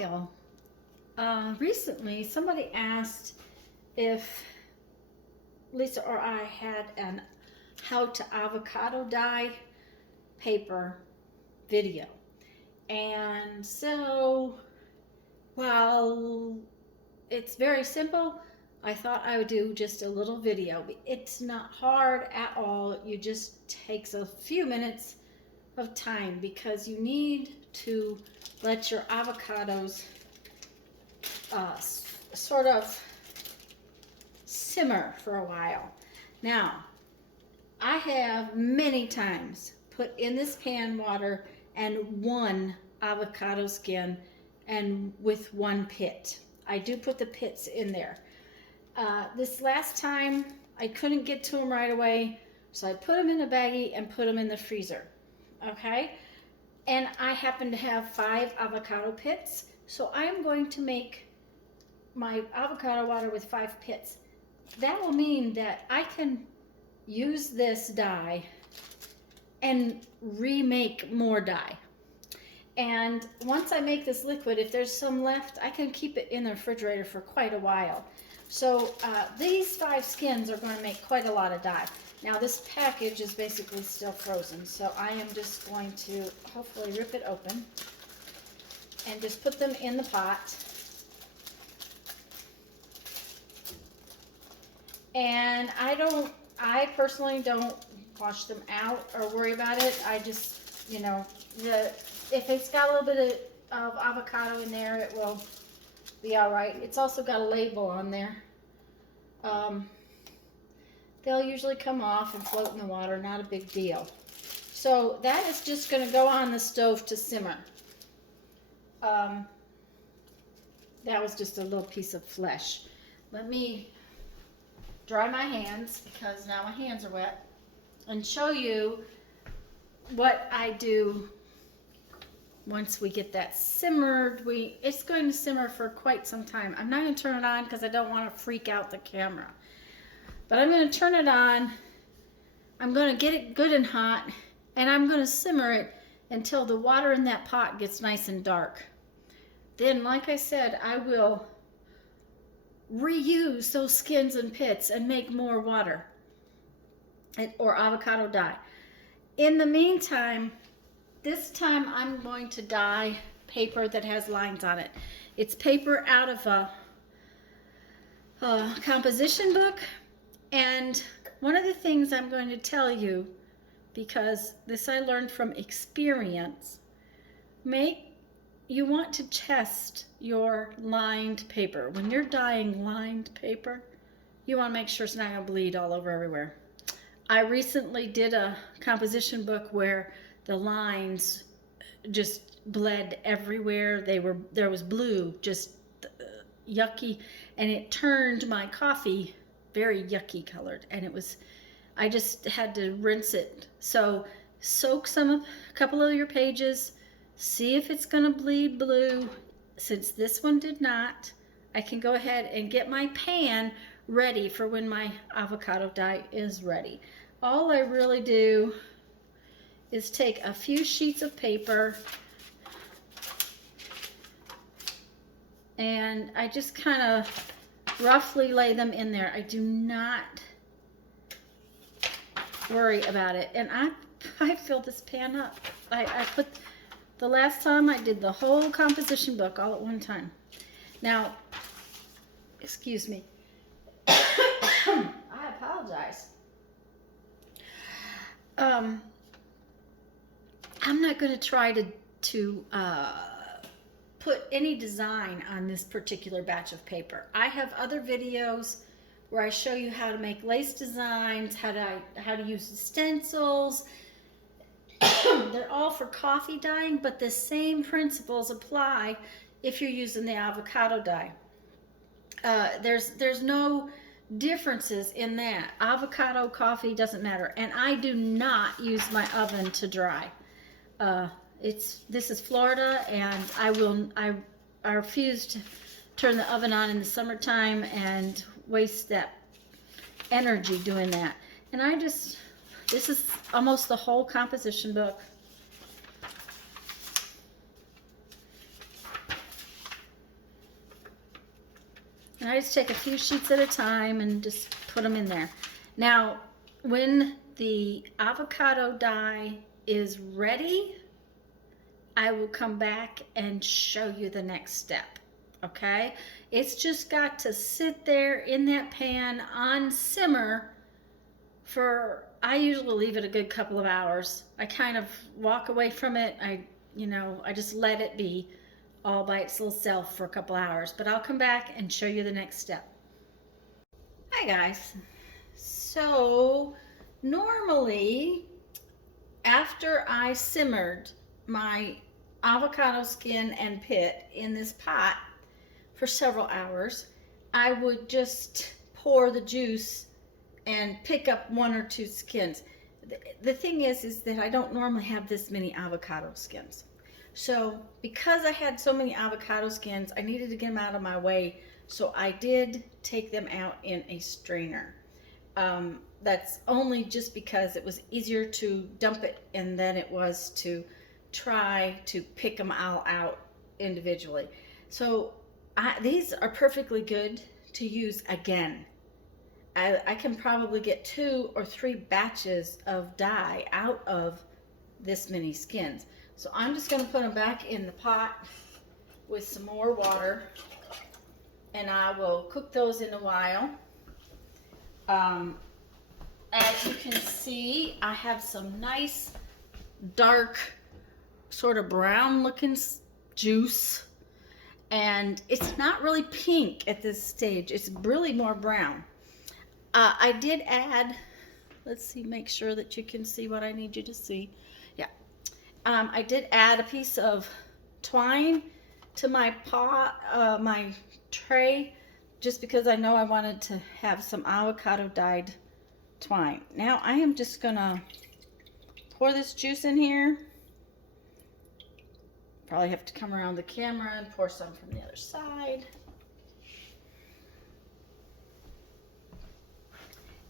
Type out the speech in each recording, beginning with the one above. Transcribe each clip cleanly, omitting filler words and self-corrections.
while. Recently, somebody asked if Lisa or I had an how to avocado dye paper video. And so, while it's very simple, I thought I would do just a little video. It's not hard at all. It just takes a few minutes of time because you need to let your avocados sort of simmer for a while. Now, I have many times put in this pan water and one avocado skin and with one pit. I do put the pits in there. This last time I couldn't get to them right away, so I put them in a baggie and put them in the freezer. Okay? And I happen to have 5 avocado pits, so I'm going to make my avocado water with 5 pits. That will mean that I can use this dye and remake more dye. And once I make this liquid, if there's some left, I can keep it in the refrigerator for quite a while. So these 5 skins are going to make quite a lot of dye. Now this package is basically still frozen, so I am just going to hopefully rip it open and just put them in the pot. And I personally don't wash them out or worry about it. I just, you know, if it's got a little bit of avocado in there, it will be all right. It's also got a label on there. They'll usually come off and float in the water, not a big deal. So that is just going to go on the stove to simmer. That was just a little piece of flesh. Let me dry my hands because now my hands are wet and show you what I do once we get that simmered. It's going to simmer for quite some time. I'm not going to turn it on because I don't want to freak out the camera. But I'm going to turn it on. I'm going to get it good and hot, and I'm going to simmer it until the water in that pot gets nice and dark. Then, like I said, I will reuse those skins and pits and make more water or avocado dye. In the meantime, this time I'm going to dye paper that has lines on it. It's paper out of a composition book. And one of the things I'm going to tell you, because this I learned from experience, you want to test your lined paper. When you're dyeing lined paper, you want to make sure it's not going to bleed all over everywhere. I recently did a composition book where the lines just bled everywhere. There was blue, just yucky, and it turned my coffee very yucky colored, and I just had to rinse it. So soak a couple of your pages, see if it's going to bleed blue. Since this one did not, I can go ahead and get my pan ready for when my avocado dye is ready. All I really do is take a few sheets of paper and I just kind of roughly lay them in there. I do not worry about it. And I filled this pan up. I put, the last time I did the whole composition book all at one time. Now, excuse me. I apologize. I'm not going to try to put any design on this particular batch of paper. I have other videos where I show you how to make lace designs, how to use stencils. They're all for coffee dyeing, but the same principles apply if you're using the avocado dye. There's no differences in that. Avocado, coffee, doesn't matter. And I do not use my oven to dry. This is Florida, and I refuse to turn the oven on in the summertime and waste that energy doing that. And this is almost the whole composition book. And I just take a few sheets at a time and just put them in there. Now, when the avocado dye is ready, I will come back and show you the next step, okay? It's just got to sit there in that pan on simmer for, I usually leave it a good couple of hours. I kind of walk away from it. I just let it be all by its little self for a couple hours, but I'll come back and show you the next step. Hi guys. So normally after I simmered my avocado skin and pit in this pot for several hours, I would just pour the juice and pick up 1 or 2 skins. The thing is that I don't normally have this many avocado skins. So because I had so many avocado skins, I needed to get them out of my way. So I did take them out in a strainer. That's only just because it was easier to dump it in than it was to try to pick them all out individually. So these are perfectly good to use again. I can probably get 2 or 3 batches of dye out of this many skins. So I'm just going to put them back in the pot with some more water, and I will cook those in a while. As you can see, I have some nice dark sort of brown looking juice, and it's not really pink at this stage. It's really more brown. I did add, let's see, make sure that you can see what I need you to see. Yeah. I did add a piece of twine to my pot, my tray, just because I know I wanted to have some avocado dyed twine. Now I am just gonna pour this juice in here. Probably have to come around the camera and pour some from the other side.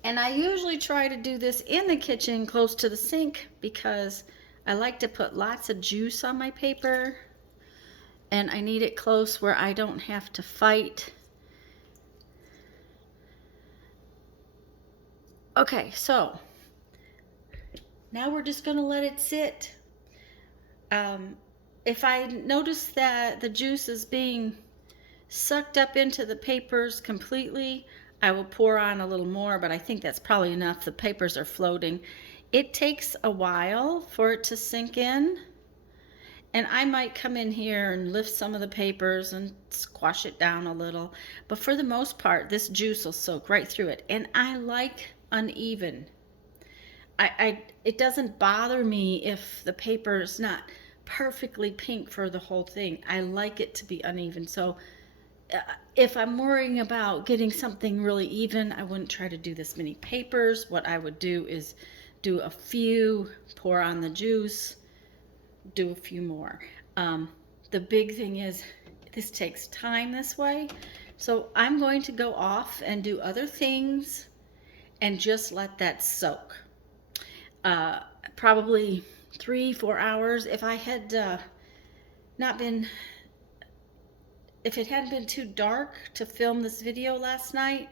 And I usually try to do this in the kitchen close to the sink because I like to put lots of juice on my paper, and I need it close where I don't have to fight. Okay, so now we're just gonna let it sit. If I notice that the juice is being sucked up into the papers completely, I will pour on a little more, but I think that's probably enough. The papers are floating. It takes a while for it to sink in, and I might come in here and lift some of the papers and squash it down a little, but for the most part, this juice will soak right through it, and I like uneven. It doesn't bother me if the paper is not perfectly pink for the whole thing. I like it to be uneven. So if I'm worrying about getting something really even, I wouldn't try to do this many papers. What I would do is do a few, pour on the juice, do a few more. The big thing is this takes time this way. So I'm going to go off and do other things and just let that soak. Probably 3-4 hours. If I had if it hadn't been too dark to film this video last night,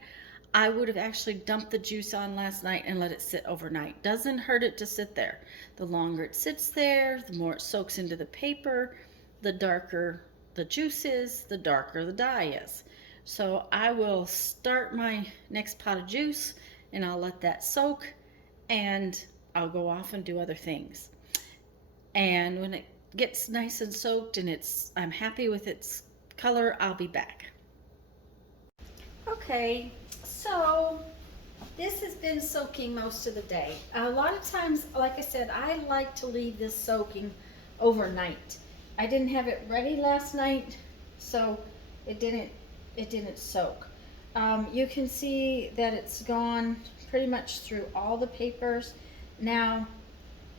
I would have actually dumped the juice on last night and let it sit overnight. Doesn't hurt it to sit there. The longer it sits there, the more it soaks into the paper, the darker the juice is, the darker the dye is. So I will start my next pot of juice and I'll let that soak, and I'll go off and do other things. And when it gets nice and soaked and I'm happy with its color, I'll be back. Okay, so this has been soaking most of the day. A lot of times, like I said, I like to leave this soaking overnight. I didn't have it ready last night, so it didn't soak. You can see that it's gone pretty much through all the papers. Now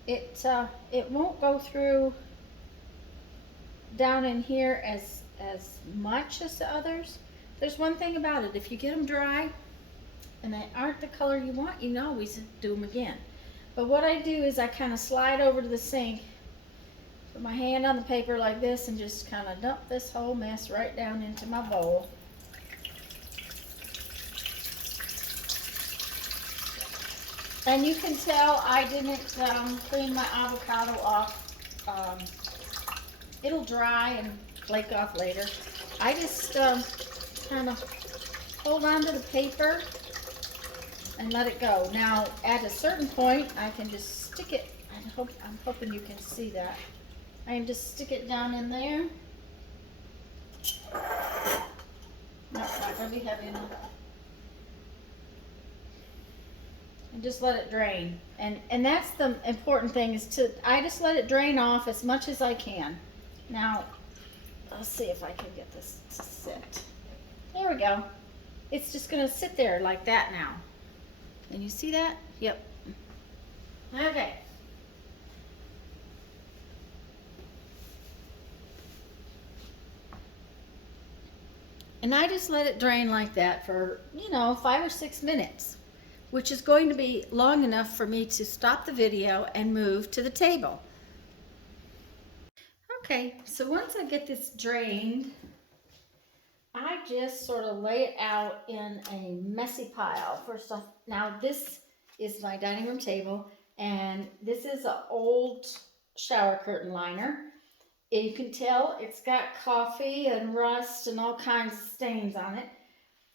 it won't go through down in here as much as the others. There's one thing about it: if you get them dry and they aren't the color you want, you can always do them again. But what I do is I kind of slide over to the sink, put my hand on the paper like this, and just kind of dump this whole mess right down into my bowl. And you can tell I didn't clean my avocado off. It'll dry and flake off later. I just kind of hold on to the paper and let it go. Now, at a certain point, I can just stick it. I'm hoping you can see that. I can just stick it down in there. No, it's not going to be heavy enough. And just let it drain. And that's the important thing, is I just let it drain off as much as I can. Now, let's see if I can get this to sit. There we go. It's just going to sit there like that now. And you see that? Yep. Okay. And I just let it drain like that for, 5 or 6 minutes, which is going to be long enough for me to stop the video and move to the table. Okay, so once I get this drained, I just sort of lay it out in a messy pile. First off, now this is my dining room table, and this is an old shower curtain liner. And you can tell it's got coffee and rust and all kinds of stains on it.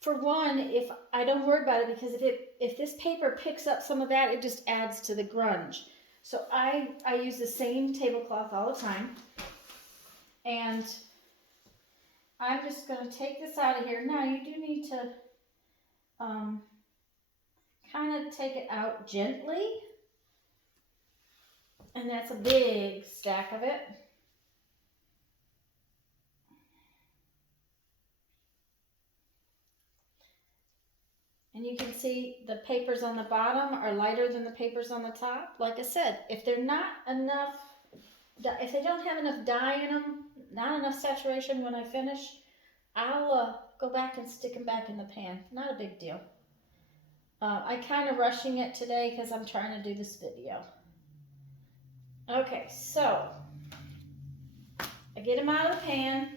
For one, if I don't worry about it, because if this paper picks up some of that, it just adds to the grunge. So I use the same tablecloth all the time. And I'm just going to take this out of here. Now, you do need to kind of take it out gently. And that's a big stack of it. And you can see the papers on the bottom are lighter than the papers on the top. Like I said, if they're not enough, if they don't have enough dye in them, not enough saturation when I finish, I'll go back and stick them back in the pan. Not a big deal. I'm kind of rushing it today because I'm trying to do this video. Okay, so I get them out of the pan.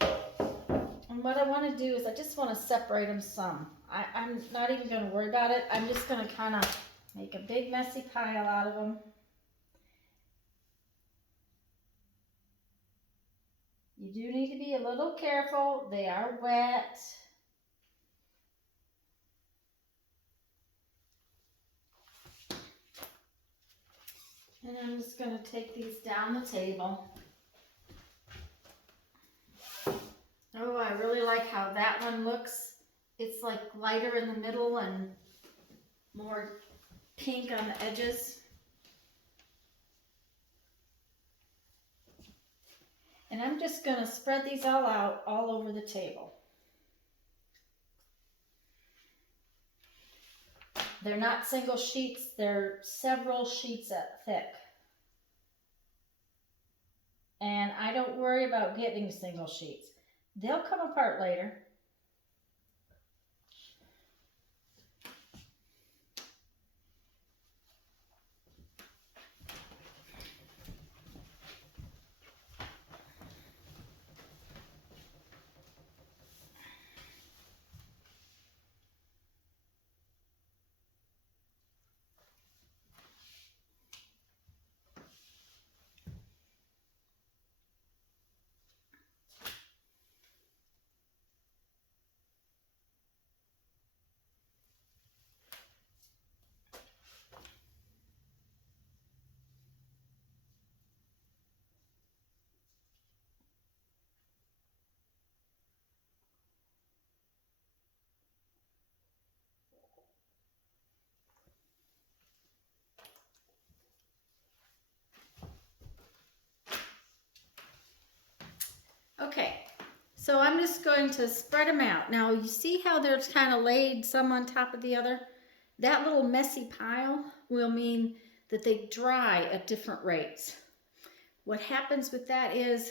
And what I want to do is I just want to separate them some. I'm not even going to worry about it. I'm just going to kind of make a big messy pile out of them. You do need to be a little careful. They are wet. And I'm just going to take these down the table. Oh, I really like how that one looks. It's like lighter in the middle and more pink on the edges. And I'm just going to spread these all out all over the table. They're not single sheets, they're several sheets thick. And I don't worry about getting single sheets. They'll come apart later. Okay, so I'm just going to spread them out. Now, you see how there's kind of laid some on top of the other? That little messy pile will mean that they dry at different rates. What happens with that is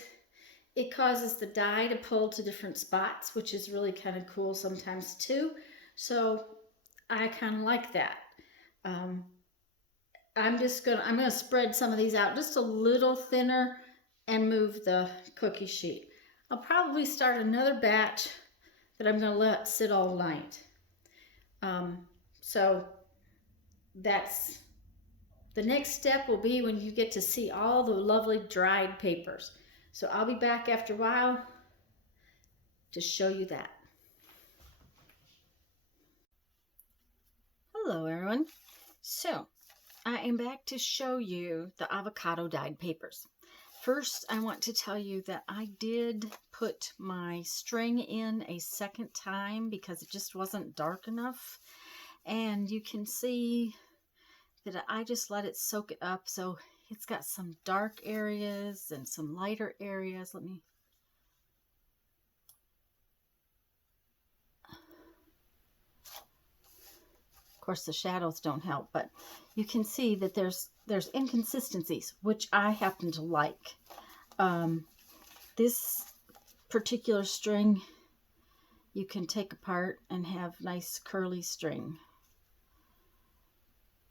it causes the dye to pull to different spots, which is really kind of cool sometimes too. So I kind of like that. I'm gonna spread some of these out just a little thinner and move the cookie sheet. I'll probably start another batch that I'm gonna let sit all night. So that's the next step will be when you get to see all the lovely dried papers. So I'll be back after a while to show you that. Hello everyone. So I am back to show you the avocado dyed papers. First, I want to tell you that I did put my string in a second time because it just wasn't dark enough. And you can see that I just let it soak it up. So it's got some dark areas and some lighter areas. Let me... Of course, the shadows don't help, but you can see that there's inconsistencies, which I happen to like. This particular string you can take apart and have nice curly string,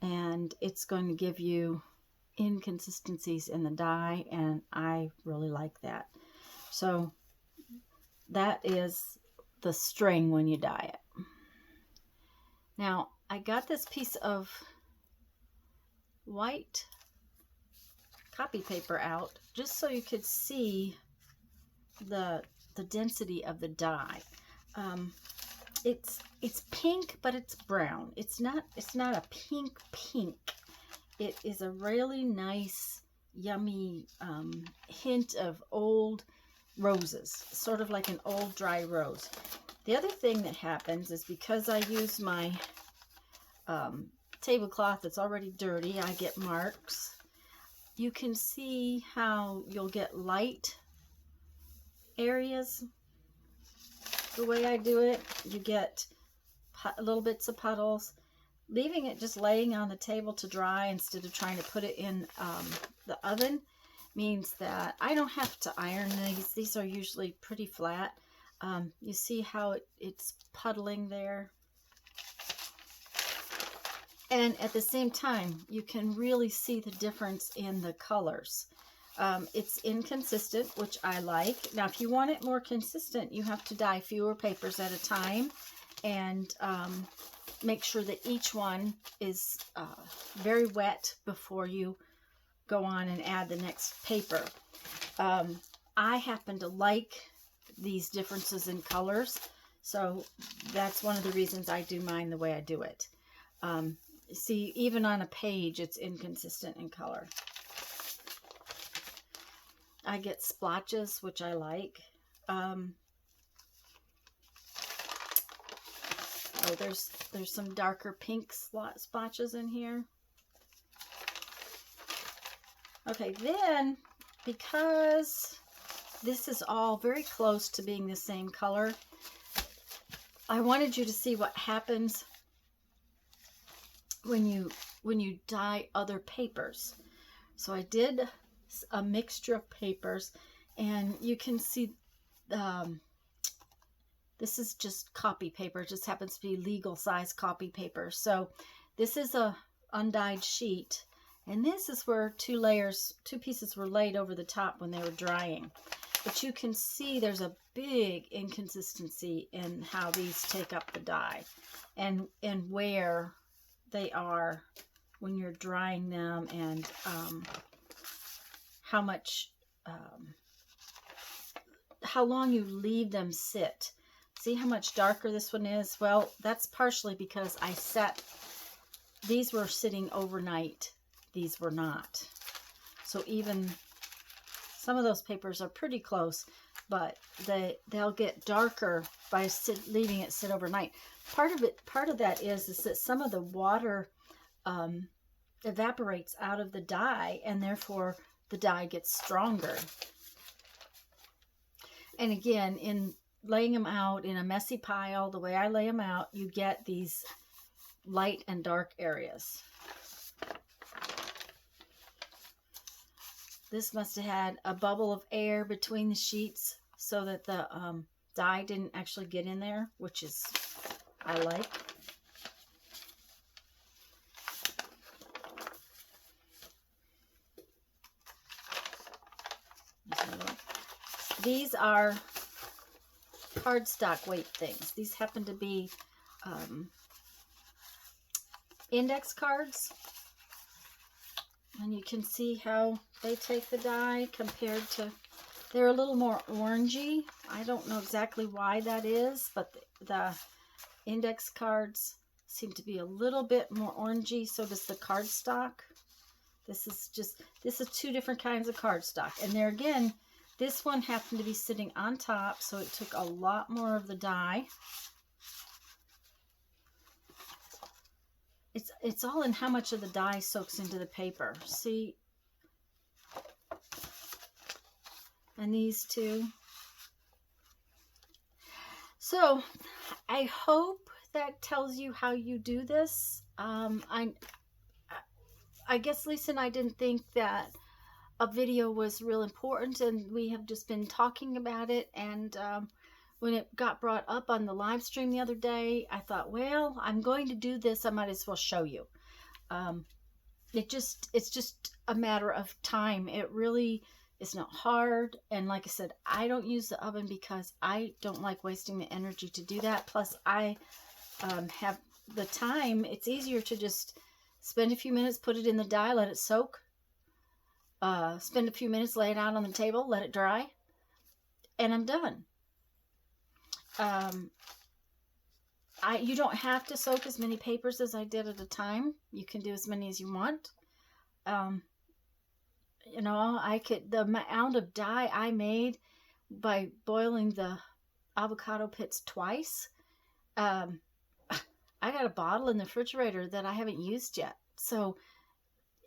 and it's going to give you inconsistencies in the dye, and I really like that. So that is the string when you dye it. Now I got this piece of white copy paper out just so you could see the density of the dye. It's pink, but it's brown. It's not a pink. It is a really nice, yummy hint of old roses, sort of like an old dry rose. The other thing that happens is because I use my tablecloth that's already dirty, I get marks. You can see how you'll get light areas. The way I do it, you get little bits of puddles. Leaving it just laying on the table to dry instead of trying to put it in the oven means that I don't have to iron these. These are usually pretty flat. You see how it's puddling there? And at the same time, you can really see the difference in the colors. It's inconsistent, which I like. Now, if you want it more consistent, you have to dye fewer papers at a time, and make sure that each one is very wet before you go on and add the next paper. I happen to like these differences in colors, so that's one of the reasons I do mine the way I do it. See, even on a page, it's inconsistent in color. I get splotches, which I like. Oh, there's some darker pink splotches in here. Okay, then, because this is all very close to being the same color, I wanted you to see what happens when you dye other papers. So I did a mixture of papers, and you can see this is just copy paper. It just happens to be legal size copy paper. So this is a undyed sheet, and this is where two pieces were laid over the top when they were drying. But you can see there's a big inconsistency in how these take up the dye, and where they are when you're drying them, and how long you leave them sit. See how much darker this one is? Well, that's partially because these were sitting overnight. These were not. So even some of those papers are pretty close, but they'll get darker by leaving it sit overnight. Part of that is that some of the water evaporates out of the dye, and therefore the dye gets stronger. And again, in laying them out in a messy pile, the way I lay them out, you get these light and dark areas. This must have had a bubble of air between the sheets so that the dye didn't actually get in there, which is, I like. These are cardstock weight things. These happen to be index cards. And you can see how they take the dye compared to, they're a little more orangey. I don't know exactly why that is, but the index cards seem to be a little bit more orangey. So does the cardstock. This is two different kinds of cardstock. And there again, this one happened to be sitting on top, so it took a lot more of the dye. It's all in how much of the dye soaks into the paper. See? And these two. So I hope that tells you how you do this. I guess Lisa and I didn't think that a video was real important, and we have just been talking about it. And when it got brought up on the live stream the other day, I thought, well, I'm going to do this. I might as well show you. It's just a matter of time. It really is not hard. And like I said, I don't use the oven because I don't like wasting the energy to do that. Plus, I have the time. It's easier to just spend a few minutes, put it in the dye, let it soak. Spend a few minutes, lay it out on the table, let it dry, and I'm done. You don't have to soak as many papers as I did at a time. You can do as many as you want. You know, the amount of dye I made by boiling the avocado pits twice. I got a bottle in the refrigerator that I haven't used yet. So,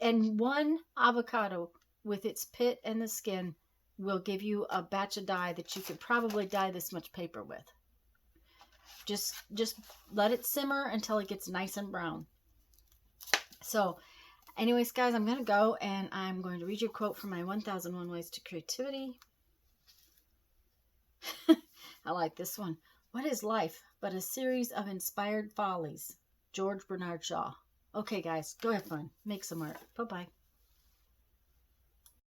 and one avocado with its pit and the skin will give you a batch of dye that you could probably dye this much paper with. Just let it simmer until it gets nice and brown. So anyways, guys, I'm going to go and I'm going to read you a quote from my 1001 Ways to Creativity. I like this one. What is life but a series of inspired follies? George Bernard Shaw. Okay, guys, go have fun. Make some art. Bye-bye.